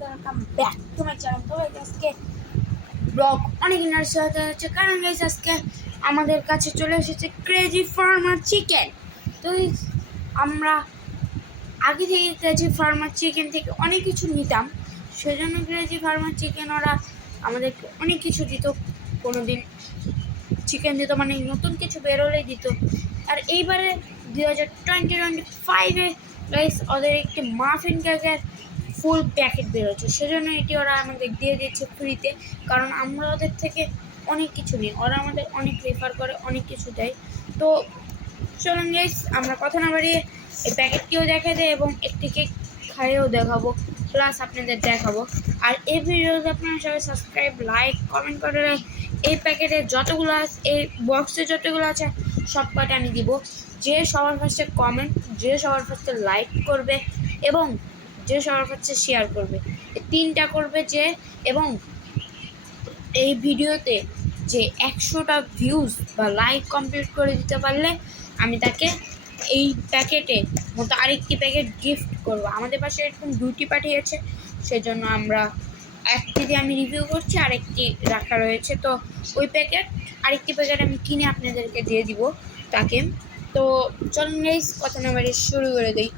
Welcome back to my channel তো আজকে blog অনেক ইনার্সি হতে হচ্ছে কারণ গাইস আজকে আমাদের কাছে চলে এসেছে ক্রেজি ফার্মার চিকেন তো আমরা আগে থেকে ক্রেজি ফার্মার চিকেন থেকে অনেক কিছু নিতাম সেজন্য ক্রেজি ফার্মার চিকেন ওরা আমাদেরকে অনেক কিছু দিত কোনো দিন চিকেন দিত মানে নতুন কিছু বেরোলেই দিত আর এইবারে দু হাজার টোয়েন্টি টোয়েন্টি ফাইভে গাইস ওদের একটি মাফিন কেকের ফুল প্যাকেট বেরোচ্ছে সেজন্য এটি ওরা আমাদের দিয়ে দিচ্ছে ফ্রিতে কারণ আমরা ওদের থেকে অনেক কিছু নিই। ওরা আমাদের অনেক রেফার করে, অনেক কিছু দেয়। তো চলুন গাইস আমরা কথা না বাড়িয়ে এই প্যাকেটটিও দেখা দেয় এবং একটিকে খাইয়েও দেখাবো। প্লাস আপনাদের দেখাবো। আর এই ভিডিওতে আপনারা সবাই সাবস্ক্রাইব লাইক কমেন্ট করে এই প্যাকেটে যতগুলো আছে, এই বক্সে যতগুলো আছে সব কটা আমি দিব। যে সবার ফার্স্টে কমেন্ট যে সবার ফার্স্টে লাইক করবে এবং যে সবার কাছে শেয়ার করবে। এই তিনটা করবে যে এবং এই ভিডিওতে যে একশোটা ভিউজ বা লাইক কমপ্লিট করে দিতে পারলে আমি তাকে এই প্যাকেটে মতো আরেকটি প্যাকেট গিফট করব। আমাদের পাশে এরকম দুটি পাঠিয়েছে, সেজন্য আমরা একটি দিয়ে আমি রিভিউ করছি, আরেকটি রাখা রয়েছে। তো ওই প্যাকেট আরেকটি প্যাকেট আমি কিনে আপনাদেরকে দিয়ে দিব তাকে। তো চলুন গাইস কথা না বাড়ি শুরু করে দিই।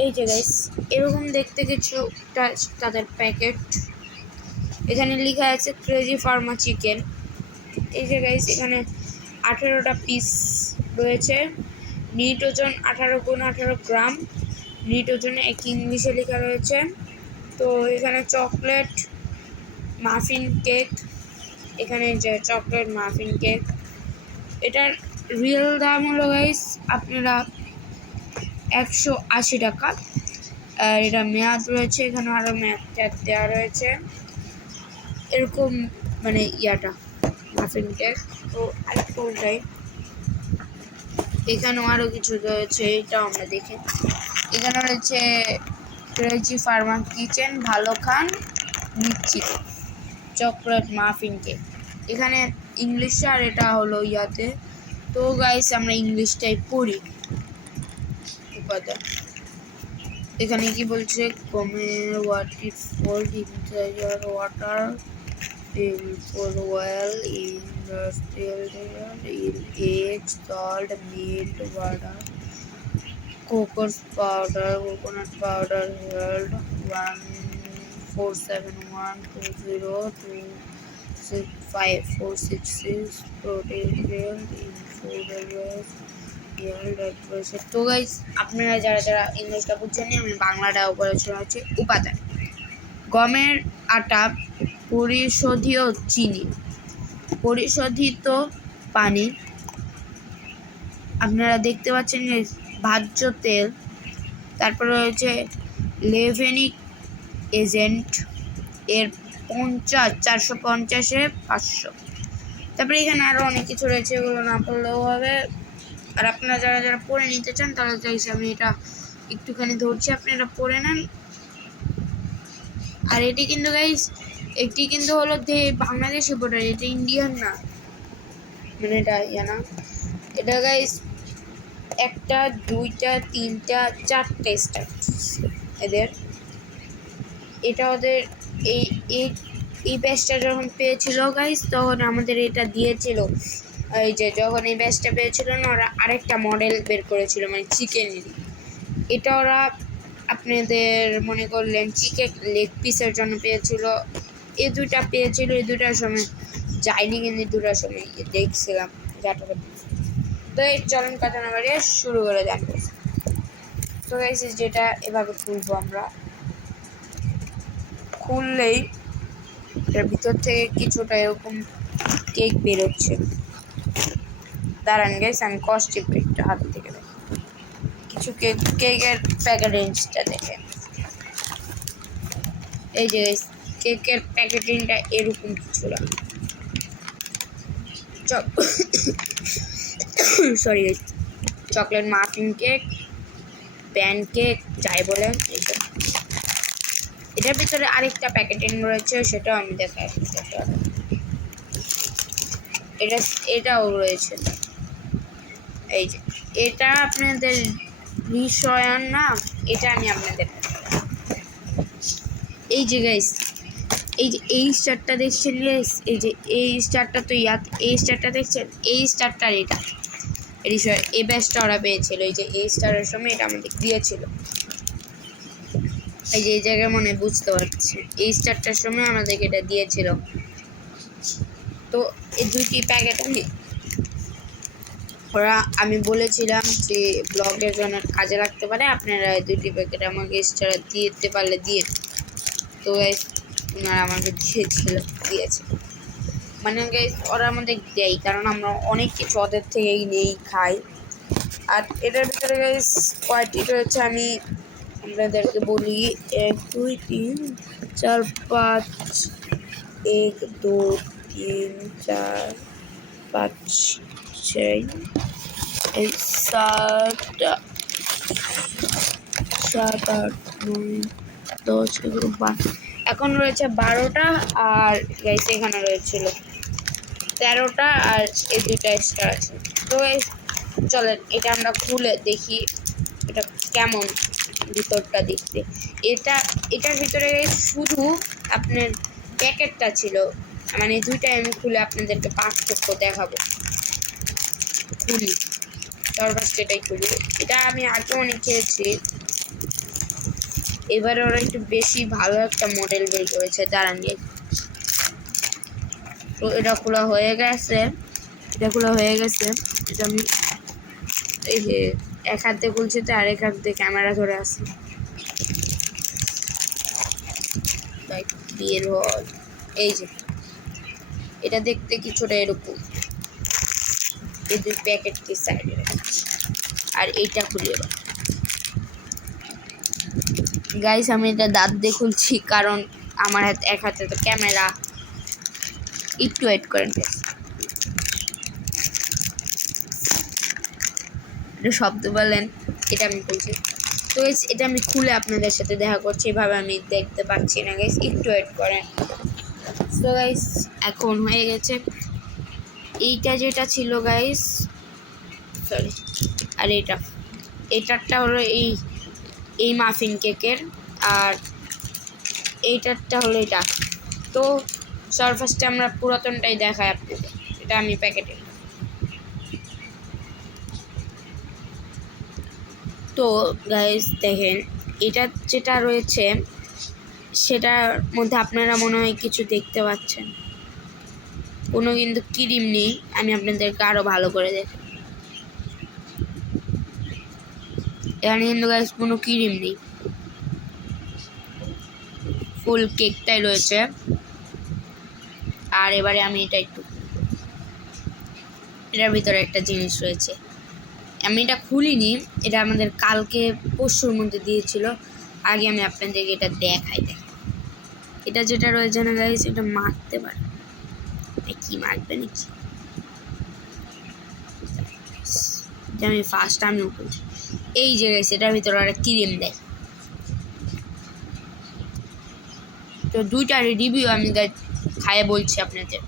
এই যে গাইস এরকম দেখতে কিছু তাদের প্যাকেট এখানে লেখা আছে ক্রেজি ফার্মা চিকেন এই যে গাইস এখানে আঠেরোটা পিস রয়েছে। নিট ওজন আঠারো গুণ আঠারো গ্রাম। নিট ওজনে এক ইংলিশে লেখা রয়েছে। তো এখানে চকলেট মাফিন কেক এখানে যে চকলেট মাফিন কেক এটার রিয়েল দাম হলো গাইস আপনারা একশো আশি টাকা। আর এটা মেয়াদ রয়েছে এখানে আরও মেয়াদ ট্যাগ দেওয়া রয়েছে। এরকম মানে ইয়াটা মাফিন কেক তো আরেকটু এখানেও আরও কিছু রয়েছে, এটাও আমরা দেখি। এখানে রয়েছে ক্রেজি ফার্মার কিচেন ভালো খান নিশ্চিত চকলেট মাফিন কেক এখানে ইংলিশে আর এটা হলো ইয়াতে। তো গাইস আমরা ইংলিশটাই পড়ি। উপাদান এখানে কি বলছে কমে what it fold inside year water fill for well industrial in eggs, salt, milk, water, coconut powder, coconut powder held one four seven one two zero two six five four six six protein held in food waste held at present তো guys আপনারা যারা যারা ইংলিশটা বুঝছেন আমি বাংলাটা উপরে হচ্ছে উপাদান। গমের আটা পরিশোধীয় চিনি, পরিশোধিত পানি। আপনারা দেখতে পাচ্ছেন যে ভাজ্য তেল, তারপর রয়েছে লেভেনিক এজেন্ট, এর পঞ্চাশ, চারশো পঞ্চাশে পাঁচশো। তারপরে এখানে আরও অনেক কিছু রয়েছে, এগুলো না পড়লেও হবে। আর আপনারা যারা যারা পরে নিতে চান, তারা চাইছে আমি এটা একটুখানি ধরছি আপনি এটা পরে নেন। আর এটি কিন্তু গাইস একটি কিন্তু হলো বাংলাদেশি বোর্ডার এটা ইন্ডিয়ান না। মানে এটা ইয়া না। এটা গাইস একটা, দুইটা, তিনটা, চারটে স্টার এদের। এটা ওদের এই এই এই ব্যাচটা যখন পেয়েছিল গাইস তখন আমাদের এটা দিয়েছিল। এই যে যখন এই ব্যাচটা পেয়েছিল না, ওরা আরেকটা মডেল বের করেছিল মানে চিকেনেরই এটা ওরা আপনাদের মনে করলেন চিকেন লেগ পিসের জন্য পেয়েছিল। এ দুটা পেয়েছিল এই দুটার সময় যাইনি কিন্তু দুটার সময় দেখছিলাম যাটা তো এই চলন কথা না বাড়িয়ে শুরু করে দেন। তো গাইস যেটা এভাবে খুলবো আমরা। খুললেই এটার ভিতর থেকে কিছুটা এরকম কেক বেরোচ্ছে। দাঁড়ান গাইস আমি কষ্ট একটু হাত থেকে দেখি। কিছু কেক কেকের প্যাকেটিংসটা দেখে। এই যে কেকের প্যাকেটিংটা এরকম কিছু sorry chocolate muffin cake pancake যাই এইসব এটার ভিতরে আরেকটা প্যাকেটিং রয়েছে, সেটাও আমি দেখাই। এটা, এটাও রয়েছে। এই যে, এটা আপনাদের রিসয়ন না, এটা আমি আপনাদের এই যে গাইস এই যে এই স্টারটা দেখছেন গাইস এই যে এই স্টারটা তো ইয়াত এই স্টারটা দেখছেন? এই স্টারটা এটা। বিষয় এই ব্যাচটা ওরা পেয়েছিল, এই যে এই স্টারের সময় এটা আমাদের দিয়েছিল। এই যে এই জায়গায় মনে বুঝতে পারছি। এই স্টারটার সময় আমাদেরকে এটা দিয়েছিল। তো এই দুইটি প্যাকেট আমি ওরা আমি বলেছিলাম যে ব্লগের জন্য কাজে লাগতে পারে আপনারা দুটি প্যাকেট আমাকে এক্সট্রা দিতে পারলে দিয়ে তো ওনারা আমাকে দিয়েছিল দিয়েছে। মানে guys, ওরা আমাদের দেয় কারণ আমরা অনেক কিছু ওদের থেকেই নেই খাই। আর এটার ভিতরে গাইস কয়টি রয়েছে আমি আপনাদেরকে বলি এক দুই তিন চার পাঁচ এক দু তিন চার পাঁচ ছয় এই সাত সাত আট নয় দশ এখন রয়েছে বারোটা আর গাইস এখানে রয়েছিল তেরোটা আর এই দুইটা এক্সট্রা আছে। তো চলেন, এটা আমরা খুলে দেখি এটা কেমন ভিতরটা দেখতে। এটা, এটার ভিতরে শুধু আপনার প্যাকেটটা ছিল। মানে দুইটাই আমি খুলে আপনাদেরকে পার্থক্য দেখাবো। খুলি তার ফার্স্ট এটাই খুলি এটা আমি আগে অনেক খেয়েছি। এবারে ওরা একটু বেশি ভালো একটা মডেল বের করেছে, দাঁড়ান তো এটা খোলা হয়ে গেছে। এটা খোলা হয়ে গেছে। এটা আমি এই এক হাতে খুলছে তো আর এক হাতে ক্যামেরা ধরে আছে। বের হয় এই যে, এটা দেখতে কিছুটা এরকম। এই দুই প্যাকেটটি সাইডে আর এইটা খুলে গাইস আমি এটা দাঁত দিয়ে খুলছি কারণ আমার হাতে এক হাতে তো ক্যামেরা। একটু ওয়েট করেন। এটা শব্দ বলেন এটা আমি বলছি তো guys, এটা আমি খুলে আপনাদের সাথে দেখা করছি এভাবে আমি দেখতে পাচ্ছি না। গাইস একটু ওয়েট করেন। তো গাইস এখন হয়ে গেছে। এইটা যেটা ছিল গাইস সরি আর এটা। এটারটা হলো এই এই মাফিন কেকের আর এইটারটা হলো এটা। তো সর ফার্স্টে আমরা পুরাতনটাই দেখাই আপনাদের। এটা আমি প্যাকেটে তো গাইস দেখেন, এটা যেটা রয়েছে, সেটার মধ্যে আপনারা মনে হয় কিছু দেখতে পাচ্ছেন। কোনো কিন্তু ক্রিম নেই। আমি আপনাদেরকে আরও ভালো করে দেখ এখানে কিন্তু গাইস কোনো ক্রিম নেই। ফুল কেকটাই রয়েছে। আর এবারে আমি এটা একটু এটার ভিতরে একটা জিনিস রয়েছে। আমি এটা খুলিনি, এটা আমাদের কালকে পরশুর মধ্যে দিয়েছিল। আগে আমি আপনাদেরকে এটা দেখাই দেখ। এটা যেটা রয়েছে না গাইস এটা মারতে পারে। কি মারবে নাকি? আমি ফার্স্ট টাইম এই জায়গায় সেটার ভিতরে একটা ক্রিম দেয়। তো দুইটা রিভিউ আমি খায় বলছি আপনাদের।